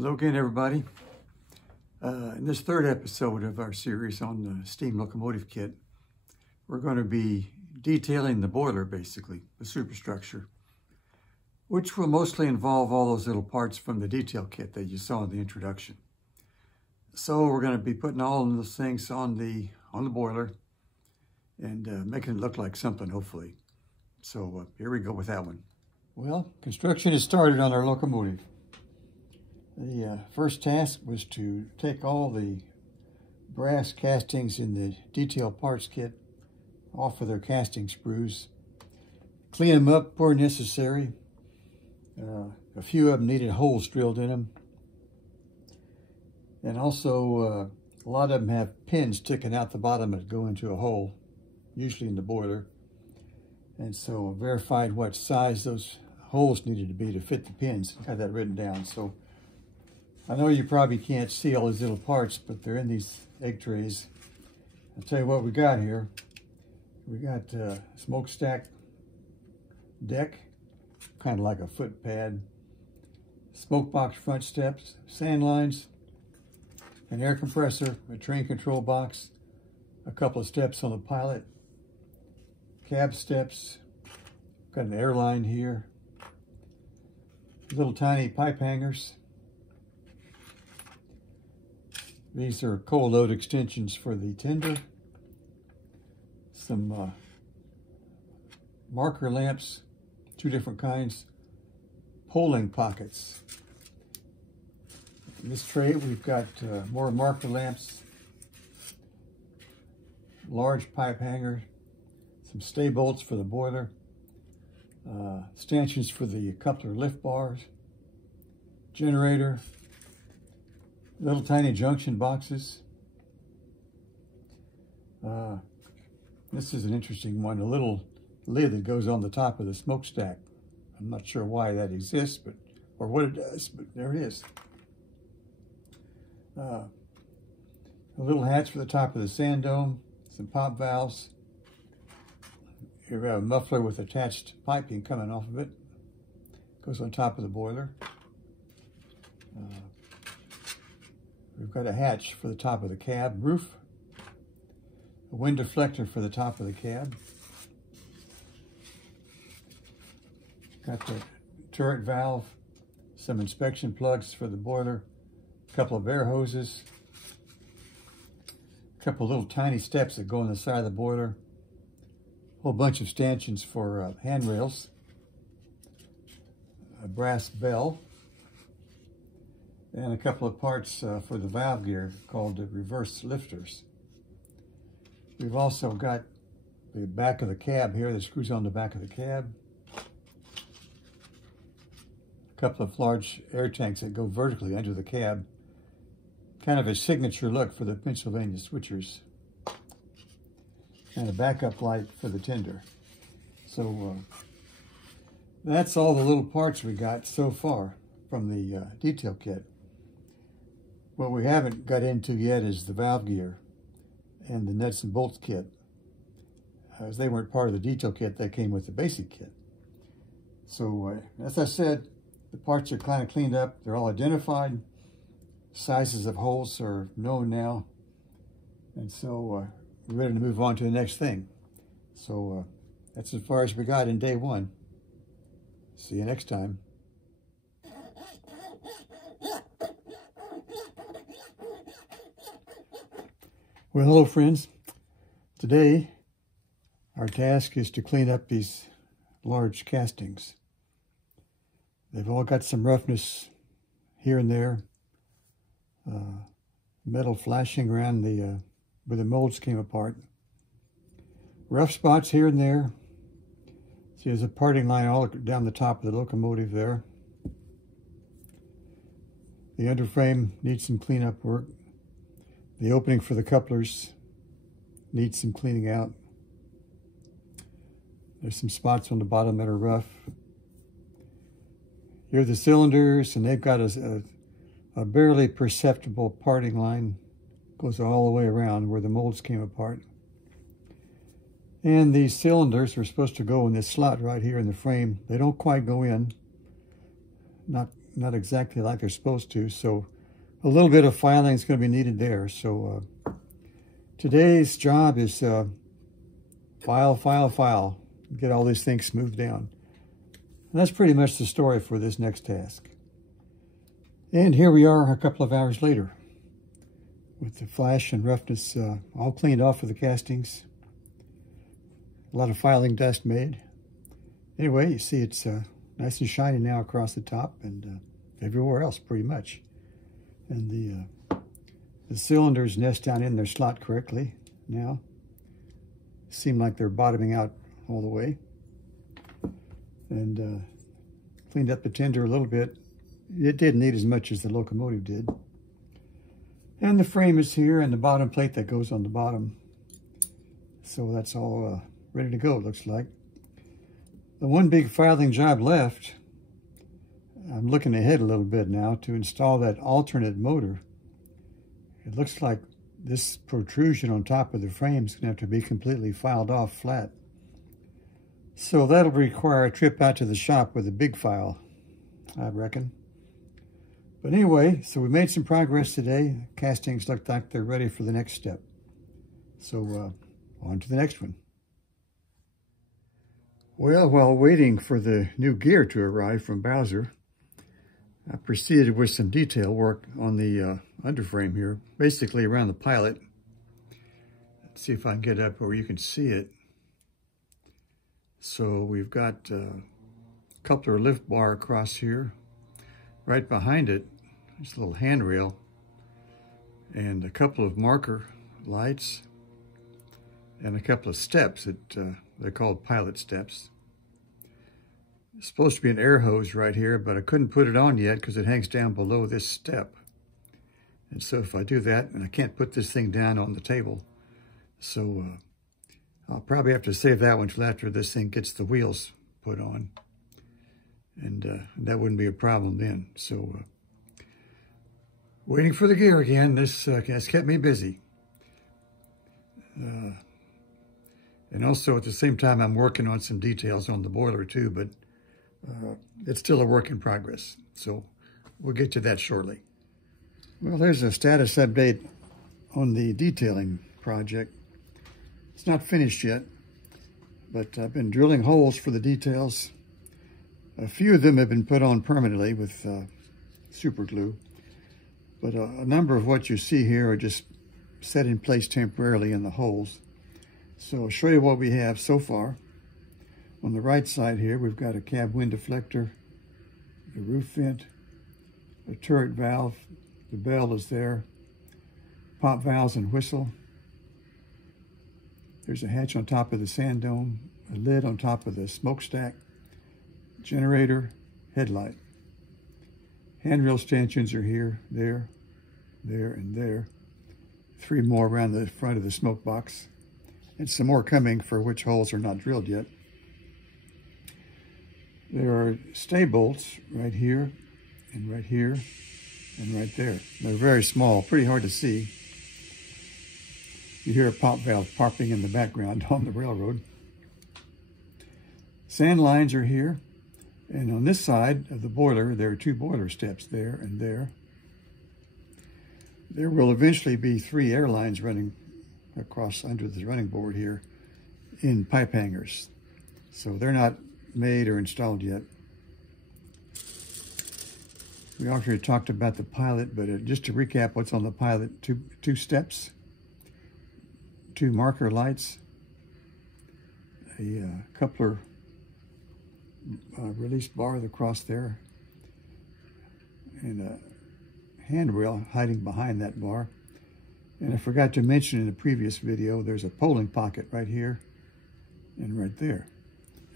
Hello again, everybody. In this third episode of our series on the steam locomotive kit, we're going to be detailing the boiler, basically, the superstructure, which will mostly involve all those little parts from the detail kit that you saw in the introduction. So we're going to be putting all of those things on the boiler and making it look like something, hopefully. So here we go with that one. Well, construction has started on our locomotive. The first task was to take all the brass castings in the detail parts kit off of their casting sprues, clean them up where necessary. A few of them needed holes drilled in them. And also, a lot of them have pins sticking out the bottom that go into a hole, usually in the boiler. And so I verified what size those holes needed to be to fit the pins. I had that written down. So I know you probably can't see all these little parts, but they're in these egg trays. I'll tell you what we got here. We got a smokestack deck, kind of like a foot pad, smoke box front steps, sand lines, an air compressor, a train control box, a couple of steps on the pilot, cab steps, got an airline here, little tiny pipe hangers. These are coal load extensions for the tender, some marker lamps, two different kinds, polling pockets. In this tray we've got more marker lamps, large pipe hanger, some stay bolts for the boiler, stanchions for the coupler lift bars, generator, little tiny junction boxes. This is an interesting one, a little lid that goes on the top of the smokestack. I'm not sure why that exists, or what it does, but there it is. A little hatch for the top of the sand dome, some pop valves. Here we have a muffler with attached piping coming off of it. Goes on top of the boiler. We've got a hatch for the top of the cab roof, a wind deflector for the top of the cab. Got the turret valve, some inspection plugs for the boiler, a couple of air hoses, a couple of little tiny steps that go on the side of the boiler, a whole bunch of stanchions for handrails, a brass bell, and a couple of parts for the valve gear called the reverse lifters. We've also got the back of the cab here that screws on the back of the cab. A couple of large air tanks that go vertically under the cab. Kind of a signature look for the Pennsylvania switchers. And a backup light for the tender. So that's all the little parts we got so far from the detail kit. What we haven't got into yet is the valve gear and the nuts and bolts kit. As they weren't part of the detail kit, they came with the basic kit. So as I said, the parts are kind of cleaned up. They're all identified. Sizes of holes are known now. And so we're ready to move on to the next thing. So that's as far as we got in day one. See you next time. Well, hello friends. Today, our task is to clean up these large castings. They've all got some roughness here and there. Metal flashing around where the molds came apart. Rough spots here and there. See, there's a parting line all down the top of the locomotive there. The underframe needs some cleanup work. The opening for the couplers needs some cleaning out. There's some spots on the bottom that are rough. Here are the cylinders, and they've got a barely perceptible parting line. Goes all the way around where the molds came apart. And these cylinders are supposed to go in this slot right here in the frame. They don't quite go in. Not not exactly like they're supposed to, so a little bit of filing is going to be needed there. So today's job is file, get all these things smoothed down. And that's pretty much the story for this next task. And here we are a couple of hours later with the flash and roughness all cleaned off of the castings. A lot of filing dust made. Anyway, you see it's nice and shiny now across the top and everywhere else pretty much. And the cylinders nest down in their slot correctly now. Seem like they're bottoming out all the way. And cleaned up the tender a little bit. It didn't need as much as the Locomotive did. And the frame is here and the bottom plate that goes on the bottom. So that's all ready to go, it looks like. The one big filing job left, I'm looking ahead a little bit now to install that alternate motor. It looks like this protrusion on top of the frame is going to have to be completely filed off flat. So that'll require a trip out to the shop with a big file, I reckon. But anyway, so we made some progress today. Castings look like they're ready for the next step. So on to the next one. Well, while waiting for the new gear to arrive from Bowser, I proceeded with some detail work on the underframe here, basically around the pilot. Let's see if I can get up where you can see it. So we've got a coupler lift bar across here. Right behind it, there's a little handrail and a couple of marker lights and a couple of steps that they're called pilot steps. It's supposed to be an air hose right here, but I couldn't put it on yet because it hangs down below this step. And so if I do that, and I can't put this thing down on the table, so I'll probably have to save that one till after this thing gets the wheels put on. And that wouldn't be a problem then. So waiting for the gear again. This has kept me busy. And also at the same time, I'm working on some details on the boiler too, but it's still a work in progress. So we'll get to that shortly. Well, there's a status update on the detailing project. It's not finished yet, but I've been drilling holes for the details. A few of them have been put on permanently with super glue, but a number of what you see here are just set in place temporarily in the holes. So I'll show you what we have so far. On the right side here, we've got a cab wind deflector, the roof vent, a turret valve, the bell is there, pop valves and whistle. There's a hatch on top of the sand dome, a lid on top of the smokestack, generator, headlight. Handrail stanchions are here, there, and there. 3 more around the front of the smoke box. And some more coming for which holes are not drilled yet. There are stay bolts right here, and right here, and right there. They're very small, pretty hard to see. You hear a pop valve popping in the background on the railroad. Sand lines are here. And on this side of the boiler, there are 2 boiler steps there and there. There will eventually be 3 air lines running across under the running board here in pipe hangers. So they're not made or installed yet. We already talked about the pilot, but just to recap what's on the pilot, two steps, 2 marker lights, a coupler release bar across there, and a handrail hiding behind that bar. And I forgot to mention in the previous video, there's a polling pocket right here and right there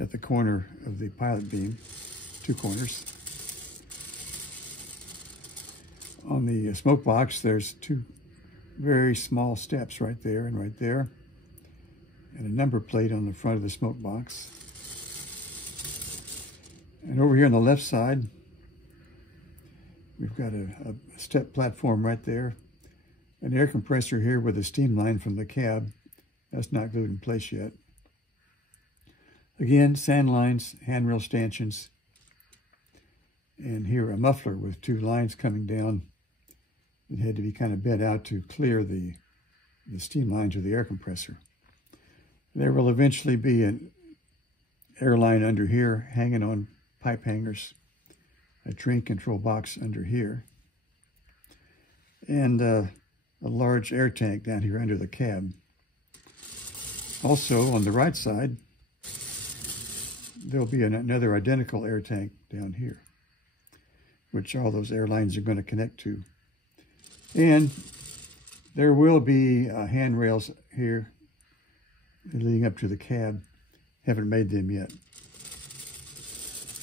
at the corner of the pilot beam, 2 corners. On the smoke box, there's 2 very small steps right there, and a number plate on the front of the smoke box. And over here on the left side, we've got a step platform right there, an air compressor here with a steam line from the cab. That's not glued in place yet. Again, sand lines, handrail stanchions, and here a muffler with two lines coming down. It had to be kind of bent out to clear the steam line to the air compressor. There will eventually be an air line under here hanging on pipe hangers, a train control box under here, and a large air tank down here under the cab. Also, on the right side, there'll be another identical air tank down here, which all those air lines are going to connect to. And there will be handrails here leading up to the cab. Haven't made them yet.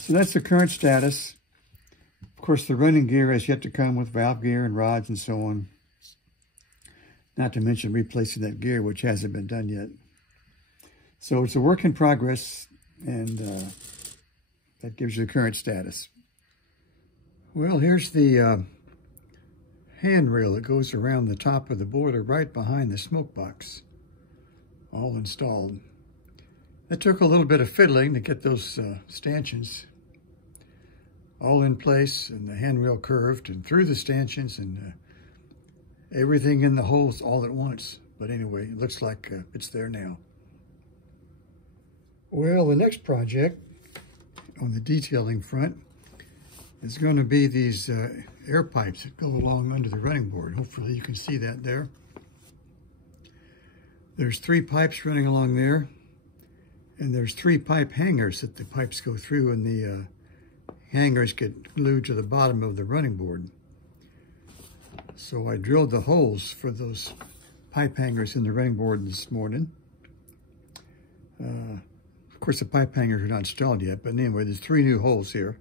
So that's the current status. Of course, the running gear has yet to come with valve gear and rods and so on. Not to mention replacing that gear, which hasn't been done yet. So it's a work in progress, and that gives you the current status. Well, here's the handrail that goes around the top of the boiler right behind the smoke box, all installed. It took a little bit of fiddling to get those stanchions all in place, and the handrail curved and through the stanchions, and everything in the holes all at once. But anyway, it looks like it's there now. Well, the next project on the detailing front is going to be these air pipes that go along under the running board. Hopefully you can see that there. There's 3 pipes running along there, and there's 3 pipe hangers that the pipes go through, and the hangers get glued to the bottom of the running board. So I drilled the holes for those pipe hangers in the running board this morning. Of course, the pipe hangers are not installed yet, but anyway, there's 3 new holes here.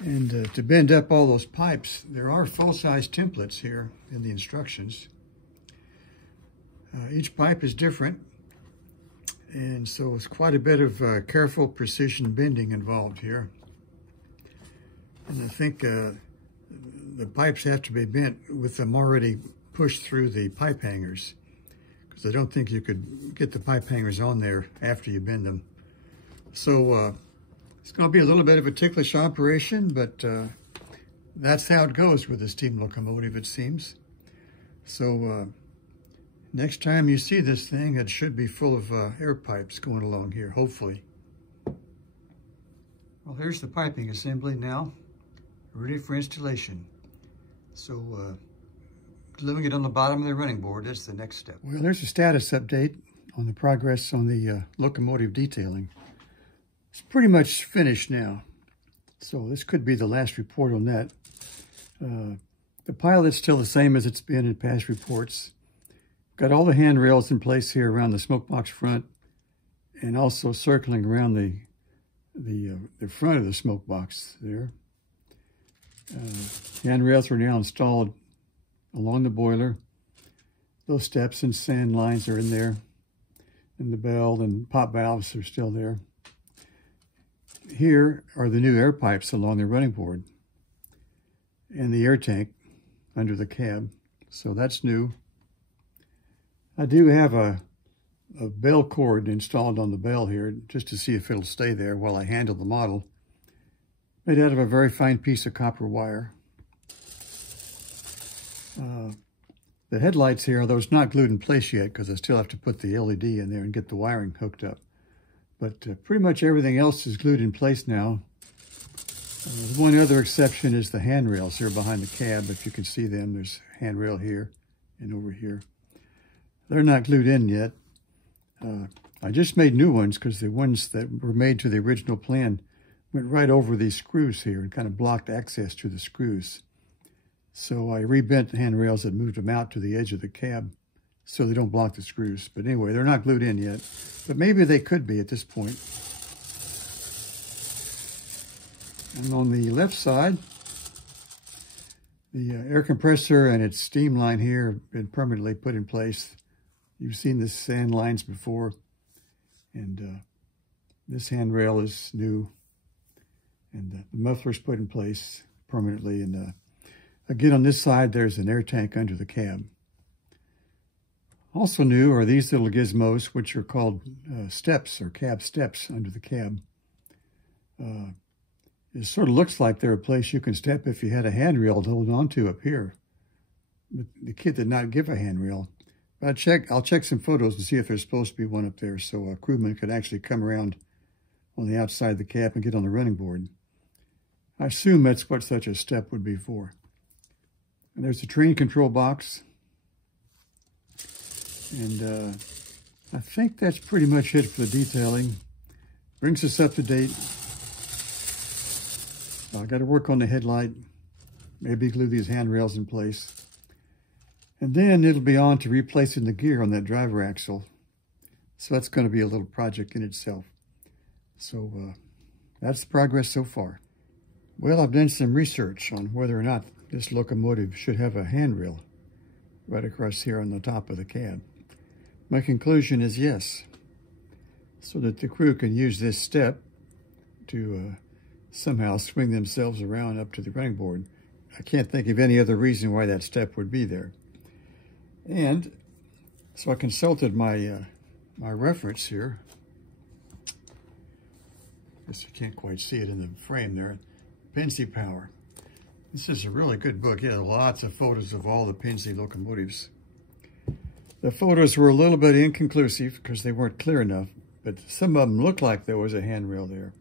And to bend up all those pipes, there are full-size templates here in the instructions. Each pipe is different, and so it's quite a bit of careful precision bending involved here. And I think the pipes have to be bent with them already pushed through the pipe hangers, because I don't think you could get the pipe hangers on there after you bend them. So it's going to be a little bit of a ticklish operation, but that's how it goes with the steam locomotive, it seems. So next time you see this thing, it should be full of air pipes going along here, hopefully. Well, here's the piping assembly now, ready for installation. So gluing it on the bottom of the running board is the next step. Well, there's a status update on the progress on the locomotive detailing. It's pretty much finished now, so this could be the last report on that. The pilot's still the same as it's been in past reports. Got all the handrails in place here around the smoke box front, and also circling around the front of the smoke box there. Handrails are now installed along the boiler. Those steps and sand lines are in there, and the bell and pop valves are still there. Here are the new air pipes along the running board, and the air tank under the cab. So that's new. I do have a bell cord installed on the bell here just to see if it'll stay there while I handle the model. Made out of a very fine piece of copper wire. The headlights here, though it's not glued in place yet because I still have to put the LED in there and get the wiring hooked up. But pretty much everything else is glued in place now. One other exception is the handrails here behind the cab. If you can see them, there's a handrail here and over here. They're not glued in yet. I just made new ones because the ones that were made to the original plan went right over these screws here and kind of blocked access to the screws. So I rebent the handrails and moved them out to the edge of the cab so they don't block the screws. But anyway, they're not glued in yet, but maybe they could be at this point. And on the left side, the air compressor and its steam line here have been permanently put in place. You've seen the sand lines before, and this handrail is new, and the muffler's put in place permanently. And again, on this side, there's an air tank under the cab. Also new are these little gizmos, which are called steps or cab steps under the cab. It sort of looks like they're a place you can step if you had a handrail to hold on to up here. But the kit did not give a handrail. But I'll check some photos and see if there's supposed to be one up there so a crewman could actually come around on the outside of the cab and get on the running board. I assume that's what such a step would be for. And there's the train control box. And I think that's pretty much it for the detailing. Brings us up to date. I got to work on the headlight. Maybe glue these handrails in place. And then it'll be on to replacing the gear on that driver axle. So that's going to be a little project in itself. So that's the progress so far. Well, I've done some research on whether or not this locomotive should have a handrail right across here on the top of the cab. My conclusion is yes, so that the crew can use this step to somehow swing themselves around up to the running board. I can't think of any other reason why that step would be there. And so I consulted my my reference here. I guess you can't quite see it in the frame there. Pennsy Power. This is a really good book. It had lots of photos of all the Pennsy locomotives. The photos were a little bit inconclusive because they weren't clear enough, but some of them looked like there was a handrail there.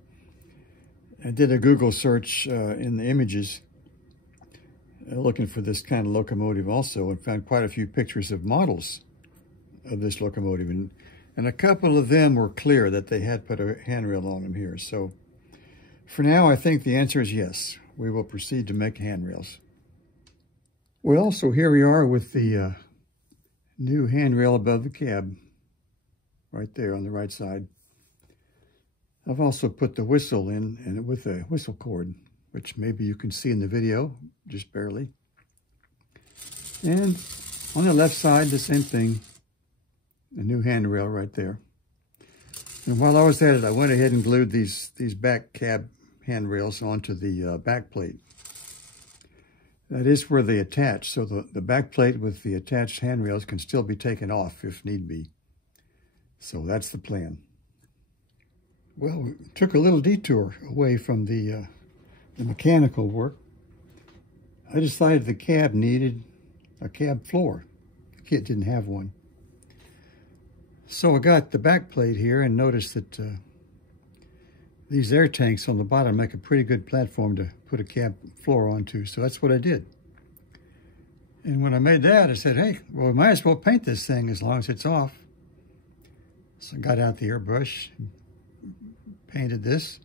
I did a Google search in the images looking for this kind of locomotive also, and found quite a few pictures of models of this locomotive. And a couple of them were clear that they had put a handrail on them here. So for now, I think the answer is yes. We will proceed to make handrails. Well, so here we are with the new handrail above the cab, right there on the right side. I've also put the whistle in, and with a whistle cord, which maybe you can see in the video, just barely. And on the left side, the same thing, a new handrail right there. And while I was at it, I went ahead and glued these back cab handrails onto the back plate. That is where they attach, so the back plate with the attached handrails can still be taken off if need be. So that's the plan. Well, we took a little detour away from the mechanical work. I decided the cab needed a cab floor. The kit didn't have one. So I got the back plate here and noticed that these air tanks on the bottom make a pretty good platform to put a cab floor onto. So that's what I did. And when I made that, I said, hey, well, we might as well paint this thing as long as it's off. So I got out the airbrush, painted this.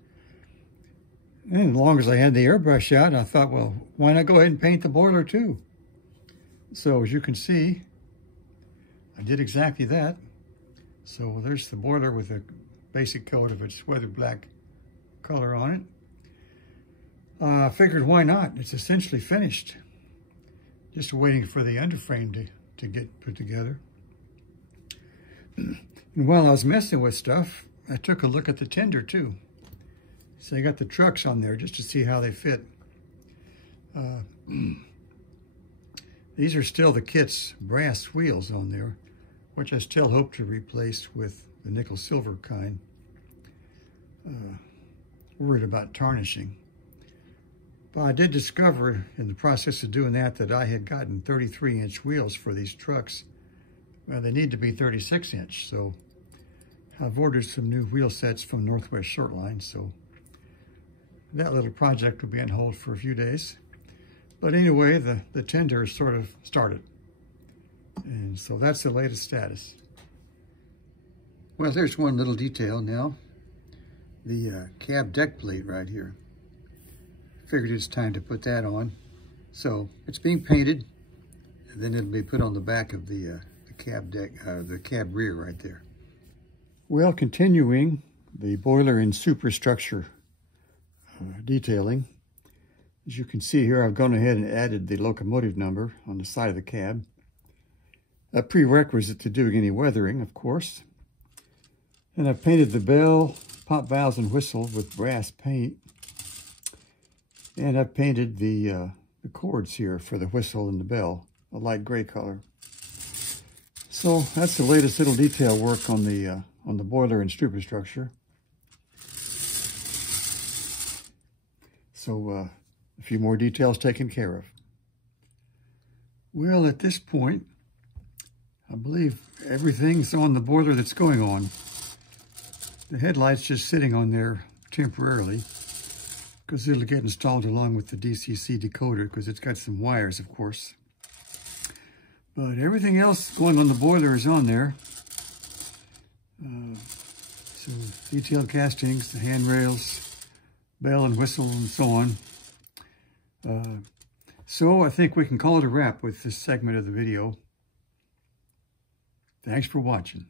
And as long as I had the airbrush out, I thought, well, why not go ahead and paint the boiler too? So as you can see, I did exactly that. So there's the boiler with a basic coat of its weathered black color on it. I figured, why not? It's essentially finished. Just waiting for the underframe to get put together. And while I was messing with stuff, I took a look at the tender too. So I got the trucks on there just to see how they fit. These are still the kit's brass wheels on there, which I still hope to replace with the nickel silver kind. Worried about tarnishing. But I did discover in the process of doing that I had gotten 33-inch wheels for these trucks. Well, they need to be 36-inch, so I've ordered some new wheel sets from Northwest Shortline, so that little project will be on hold for a few days. But anyway, the tender is sort of started. And so that's the latest status. Well, there's one little detail now. The cab deck plate right here. Figured it's time to put that on. So it's being painted, and then it'll be put on the back of the cab deck, the cab rear right there. Well, continuing the boiler and superstructure detailing. As you can see here, I've gone ahead and added the locomotive number on the side of the cab. A prerequisite to doing any weathering, of course. And I've painted the bell, pop valves, and whistle with brass paint. And I've painted the cords here for the whistle and the bell, a light gray color. So that's the latest little detail work on the boiler and superstructure. So a few more details taken care of. Well, at this point, I believe everything's on the boiler that's going on. The headlight's just sitting on there temporarily because it'll get installed along with the DCC decoder because it's got some wires, of course. But everything else going on the boiler is on there. So detailed castings, the handrails, bell and whistle, and so on. So I think we can call it a wrap with this segment of the video. Thanks for watching.